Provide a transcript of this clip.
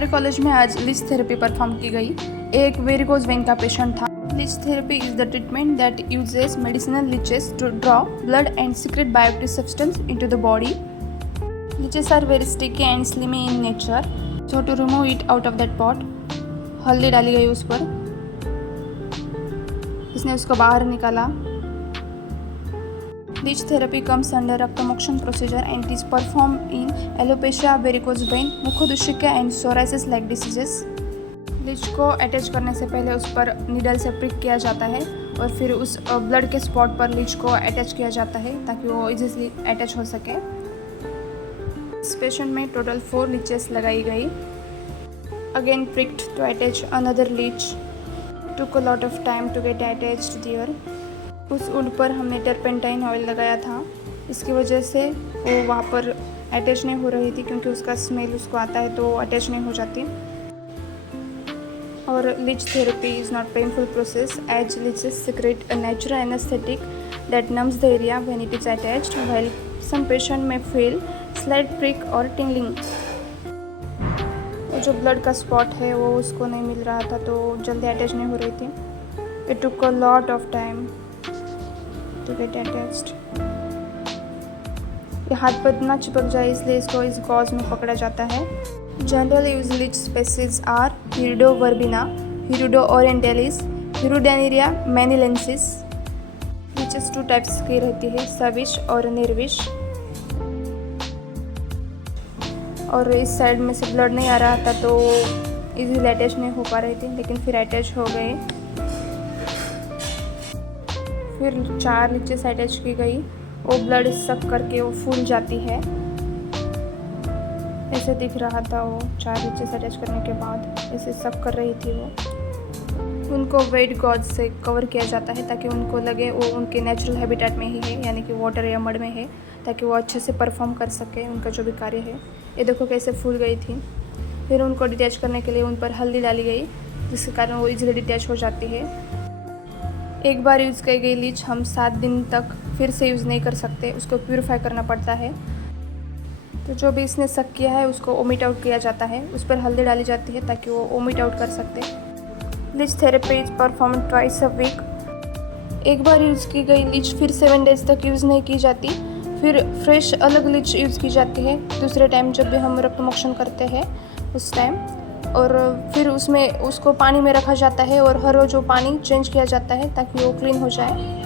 हमारे कॉलेज में आज लीच थेरेपी परफॉर्म की गई। एक वेरिकोज वेन का पेशेंट था। Leech therapy is the treatment that uses medicinal leeches to draw blood and secrete bioactive substance into the body. Leeches are very sticky and slimy in nature, so to remove it out of that pot, हल्दी डाली गई उस पर। इसने उसको बाहर निकाला। Leech therapy comes under rupture procedure and it is performed in alopecia, varicose vein, मुखोदुशिका and psoriasis like diseases। Leech को अटैच करने से पहले उस पर नीडल से प्रिक किया जाता है और फिर उस ब्लड के स्पॉट पर लीच को अटैच किया जाता है ताकि वो इजीली अटैच हो सके। इस पेशेंट में टोटल 4 लीचेस लगाई गई। Again pricked to attach another leech, took a lot of time to get attached there। उस वुड पर हमने टर्पेंटाइन ऑयल लगाया था, इसकी वजह से वो वहाँ पर अटैच नहीं हो रही थी क्योंकि उसका स्मेल उसको आता है तो अटैच नहीं हो जाती। और leech therapy is not painful process as leeches secrete a natural anaesthetic that numbs the area when it is attached, while some patient may feel slight prick और टिंगलिंग। वो जो ब्लड का स्पॉट है वो उसको नहीं मिल रहा था तो जल्दी अटैच नहीं हो रही थी। It took a lot of time to get attached। ये हाथ पर इतना चिपक जाए इसलिए इसको इस गॉज में पकड़ा जाता है। Generally use leech species are Hirudo verbana, Hirudo orientalis, Hirudinaria manillensis. Leeches 2 types की रहती है, सविश और निर्विश। और इस साइड में से ब्लड नहीं आ रहा था तो इजीली अटैच नहीं हो पा रही थी, लेकिन फिर अटैच हो गए। फिर 4 लीचेस अटैच की गई। वो ब्लड सक करके वो फूल जाती है, ऐसे दिख रहा था। वो 4 लीचेस अटैच करने के बाद ऐसे सक कर रही थी वो। उनको वेट गॉज से कवर किया जाता है ताकि उनको लगे वो उनके नेचुरल हैबिटेट में ही है, यानी कि वाटर या मड में है, ताकि वो अच्छे से परफॉर्म कर सके उनका जो भी कार्य है। ये देखो कैसे फूल गई थी। फिर उनको डिटैच करने के लिए उन पर हल्दी डाली गई जिसके कारण वो इजीली डिटैच हो जाती है। एक बार यूज़ की गई लीच हम 7 दिन तक फिर से यूज़ नहीं कर सकते, उसको प्यूरिफाई करना पड़ता है। तो जो भी इसने सक किया है उसको ओमिट आउट किया जाता है, उस पर हल्दी डाली जाती है ताकि वो ओमिट आउट कर सकते। Leech therapy is perform twice a week. एक बार यूज़ की गई लीच फिर 7 डेज तक यूज़ नहीं की जाती, फिर फ्रेश अलग लीच यूज़ की जाती है दूसरे टाइम जब भी हम रक्तमोक्षण करते हैं उस टाइम। और फिर उसमें उसको पानी में रखा जाता है और हर रोज़ वो पानी चेंज किया जाता है ताकि वो क्लीन हो जाए।